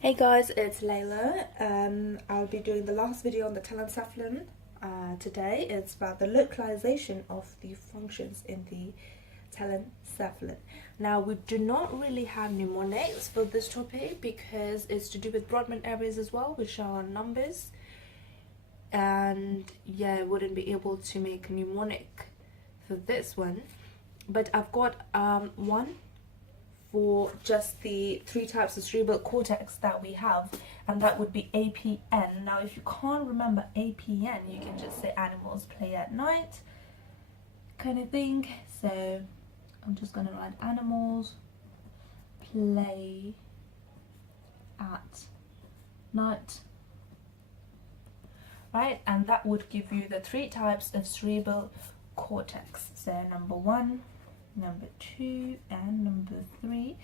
Hey guys, it's Layla. I'll be doing the last video on the Telencephalon today. It's about the localization of the functions in the Telencephalon. Now, we do not really have mnemonics for this topic because it's to do with Brodmann areas as well, which are numbers. And yeah, I wouldn't be able to make a mnemonic for this one. But I've got one for just the three types of cerebral cortex that we have, and that would be APN. Now, if you can't remember APN, you can just say animals play at night kind of thing. So I'm just going to write animals play at night, right? And that would give you the three types of cerebral cortex. So number 1, number 2, and number 3.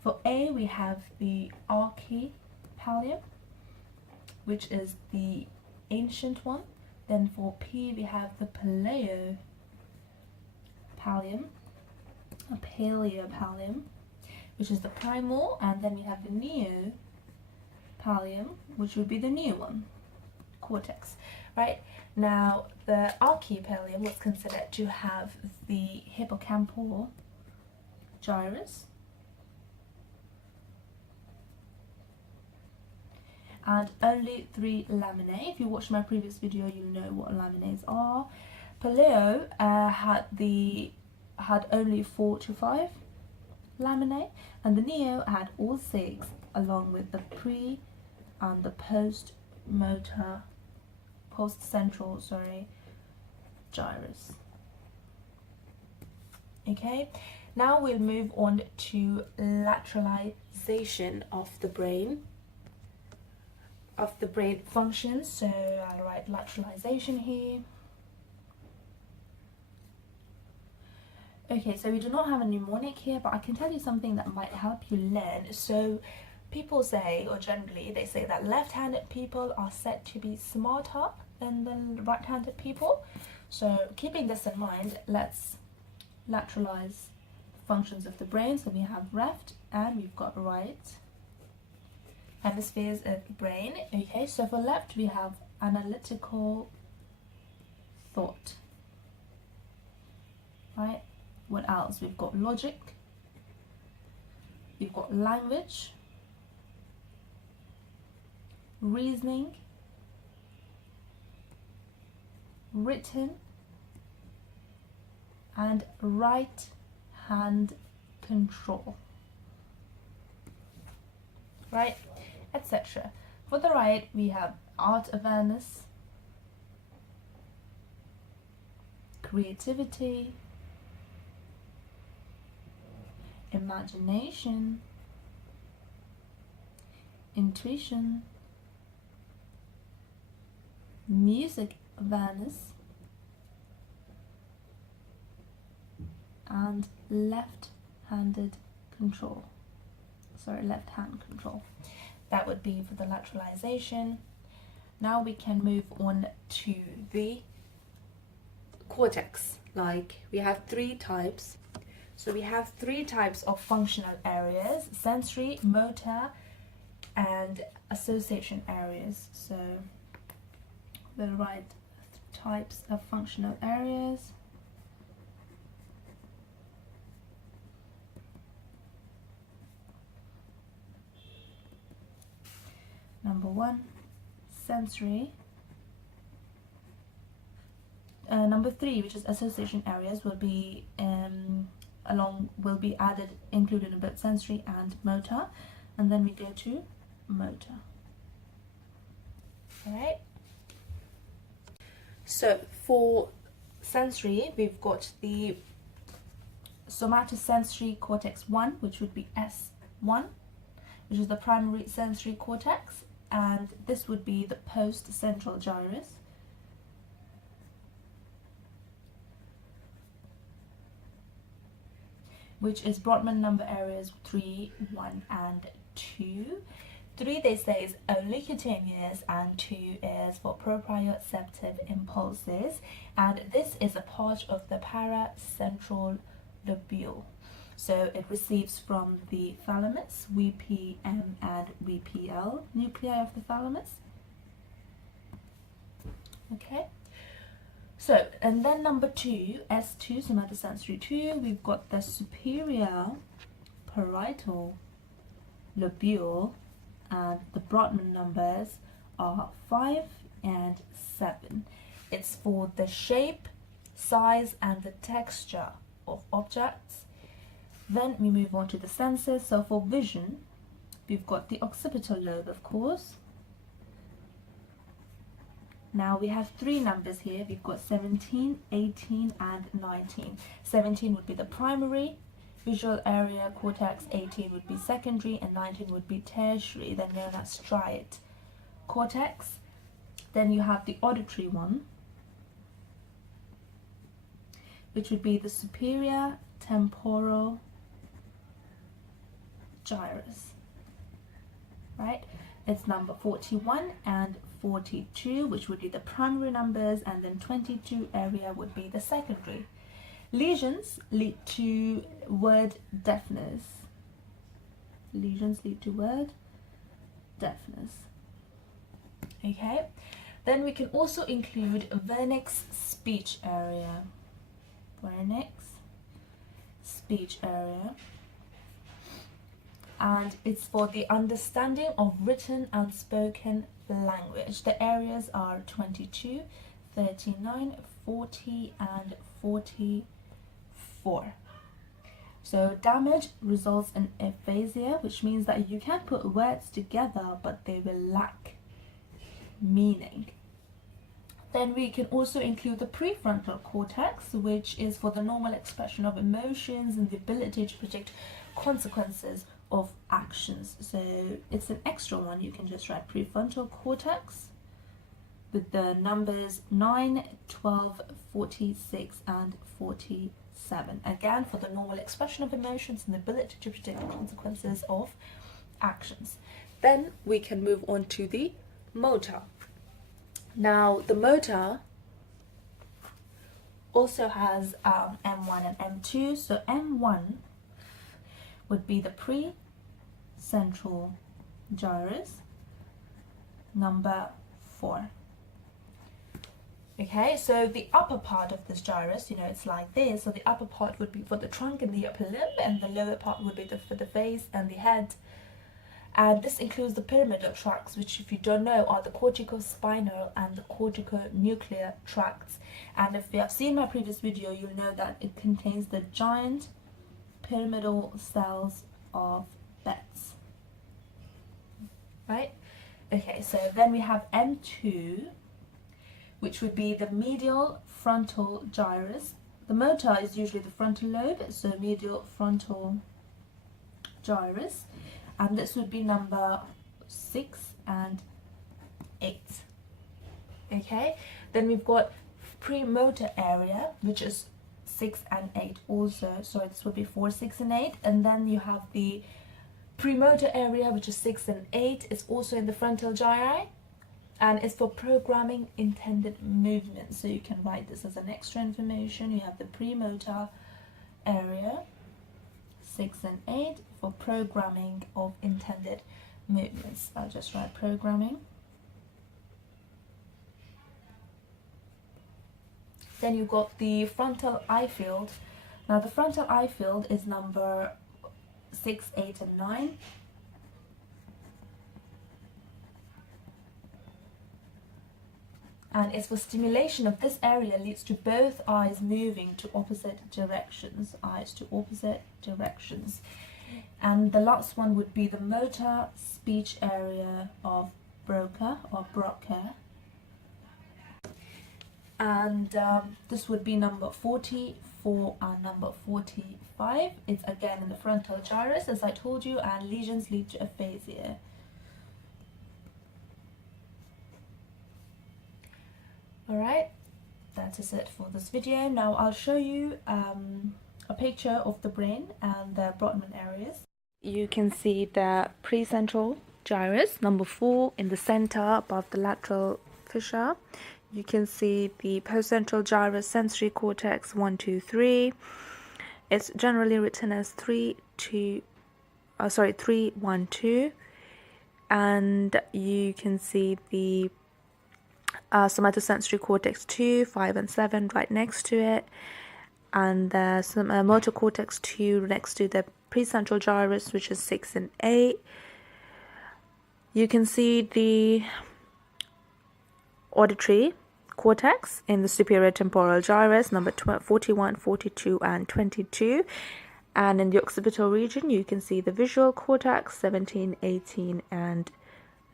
For A, we have the archipallium, which is the ancient one. Then for P, we have the paleopallium, which is the primal, and then we have the neopallium, which would be the new one, cortex, right? Now, the archipallium was considered to have the hippocampal gyrus and only 3 laminae. If you watched my previous video, you know what laminae are. Paleo had only 4 to 5 laminae, and the neo had all 6, along with the pre and the post-central gyrus. Okay, now we'll move on to lateralization of the brain functions. So I'll write lateralization here. Okay, so we do not have a mnemonic here, but I can tell you something that might help you learn. So people say, or generally they say, that left-handed people are said to be smarter than the right-handed people. So keeping this in mind, let's lateralize functions of the brain. So we have left and we've got right hemispheres of the brain. Okay, so for left we have analytical thought, right? What else? We've got logic, we've got language, reasoning, written, and right hand control, right, etc. For the right, we have art awareness, creativity, imagination, intuition, music awareness, and left-hand control. That would be for the lateralization. Now we can move on to the cortex. Like, we have 3 types. So we have 3 types of functional areas: sensory, motor, and association areas. So we'll write types of functional areas. Number 1, sensory. Number 3, which is association areas, will be included in both sensory and motor, and then we go to motor. Alright, so for sensory, we've got the somatosensory cortex 1, which would be S1, which is the primary sensory cortex, and this would be the post-central gyrus. Which is Brodmann number areas 3, 1, and 2. 3, they say, is only cutaneous, and 2 is for proprioceptive impulses, and this is a part of the paracentral lobule. So it receives from the thalamus, VPM and VPL nuclei of the thalamus. Okay. So, and then number 2, S2, somatosensory 2, we've got the superior parietal lobule, and the Brodmann numbers are 5 and 7. It's for the shape, size, and the texture of objects. Then we move on to the senses. So for vision, we've got the occipital lobe, of course. Now we have 3 numbers here. We've got 17, 18, and 19. 17 would be the primary visual area, cortex. 18 would be secondary, and 19 would be tertiary, then known as striate cortex. Then you have the auditory one, which would be the superior temporal gyrus, right? It's number 41 and 42, which would be the primary numbers, and then 22 area would be the secondary. Lesions lead to word deafness. Lesions lead to word deafness. Okay, then we can also include Wernicke's speech area. Wernicke's speech area. And it's for the understanding of written and spoken language. The areas are 22, 39, 40, and 44. So damage results in aphasia, which means that you can put words together, but they will lack meaning. Then we can also include the prefrontal cortex, which is for the normal expression of emotions and the ability to predict consequences of actions. So it's an extra one. You can just write prefrontal cortex with the numbers 9, 12, 46, and 47. Again, for the normal expression of emotions and the ability to predict consequences of actions. Then we can move on to the motor. Now, the motor also has M1 and M2. So M1 would be the pre-central gyrus, number 4. Okay, so the upper part of this gyrus, it's like this. So the upper part would be for the trunk and the upper limb, and the lower part would be for the face and the head. And this includes the pyramidal tracts, which, if you don't know, are the corticospinal and the corticonuclear tracts. And if you have seen my previous video, you'll know that it contains the giant pyramidal cells of bats. Right? Okay, so then we have M2, which would be the medial frontal gyrus. The motor is usually the frontal lobe, so medial frontal gyrus. And this would be number 6 and 8. Okay, then we've got premotor area, which is 6 and 8 also. So this would be 4, 6, and 8. And then you have the premotor area, which is 6 and 8. It's also in the frontal gyri, and it's for programming intended movements. So you can write this as an extra information. You have the premotor area, 6 and 8, for programming of intended movements. I'll just write programming. Then you've got the frontal eye field. Now the frontal eye field is number 6, 8, and 9. And it's for stimulation of this area, leads to both eyes moving to opposite directions. Eyes to opposite directions. And the last one would be the motor speech area of Broca or Broca. And this would be number 44 and number 45. It's again in the frontal gyrus, as I told you, and lesions lead to aphasia. Alright, that is it for this video. Now I'll show you a picture of the brain and the Brodmann areas. You can see the precentral gyrus, number 4, in the center above the lateral fissure. You can see the postcentral gyrus sensory cortex 1, 2, 3. It's generally written as 312, and you can see the somatosensory cortex 2, 5 and 7 right next to it, and there's some motor cortex 2 next to the precentral gyrus, which is 6 and 8. You can see the auditory cortex in the superior temporal gyrus, number 41, 42 and 22. And in the occipital region, you can see the visual cortex, 17, 18 and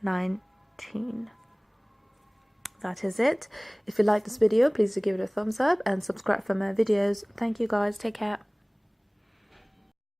19. That is it. If you like this video, please do give it a thumbs up and subscribe for more videos. Thank you guys. Take care.